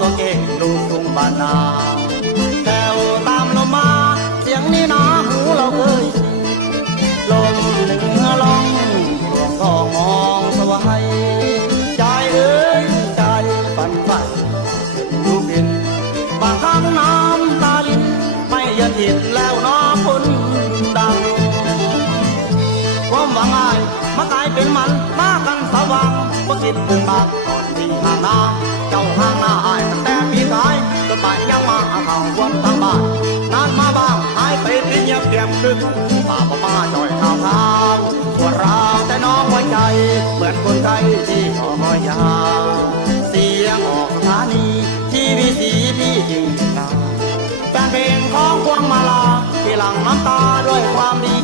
ตัวเก่งลูกทุ่งบ้านนาแถวตามลมมา เสียงนี้นะหูเราเคยลมเหนือลองหลวงทองมองสวายใจเอ้ยใจฝันใฝ่ลูกิน บางครั้งน้ำตาลินไม่ย็นหินแล้วน้อคนดังความหวังอายมากลายเป็นมันมากันสว่างบ่คิดถึงบางตอนที่ห่างน้า เป็นเงียบเกียมดึกป่าบ่มาจอยข่าวขาวปวดร้าวแต่น้องไว้ใจ เหมือนคนไทยที่ขออยยาเสียงออกสถานีทีวีสีพี่ยิงนาแฟนเพลงของพวงมาลาที่หลังน้ำตาด้วยความดี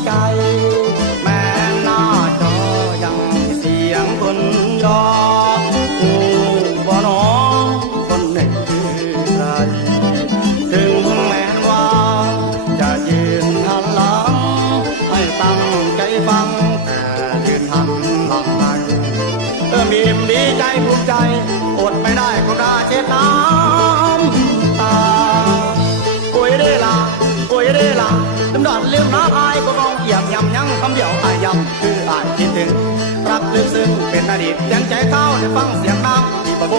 มีมดีใจภูมิใจ อดไม่ได้ก็ได้เช็ดน้ำตาโอยเดล่ะโอ้ยเดล่ะลืมดอดลืมน้ำอายก็มองเอี่ยมยำยังคำเดียวอายยำคืออายคิดถึงรักลึกซึ้งเป็นอดีตยังใจเข้าได้ฟังเสียงน้ำที่ประบ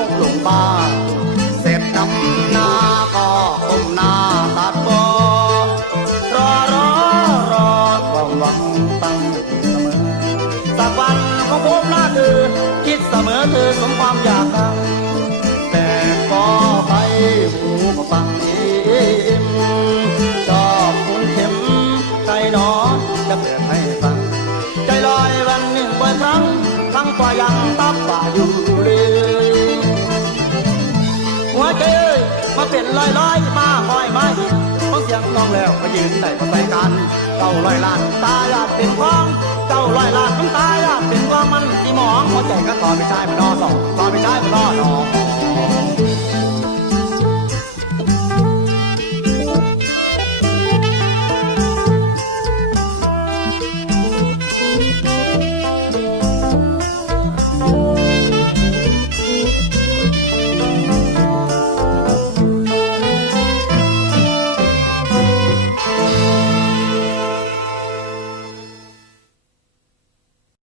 เสมอคือสมความอยากดัง แต่ก็ไปหูก็ฟังอิ่มชอบคุณเข็มใจหนอจะเปิดให้ฟัง ใจลอยวันหนึ่งบ่อยครั้งครั้งกว่ายังตับป่าอยู่เลยหัวใจเอ้ยมาเป็นลอยลอยมาคอยมาเห็นฟังเสียงน้องแล้วมายืนได้ก็ใส่กันเจ้าลอยลานตาอยากเป็นฟองเจ้าลอยลานน้ำตาอยากเป็นฟองมัน ที่หมองหัวใจก็ตอนไปใช่มันนอสองตอนไปใช่มันนอสอง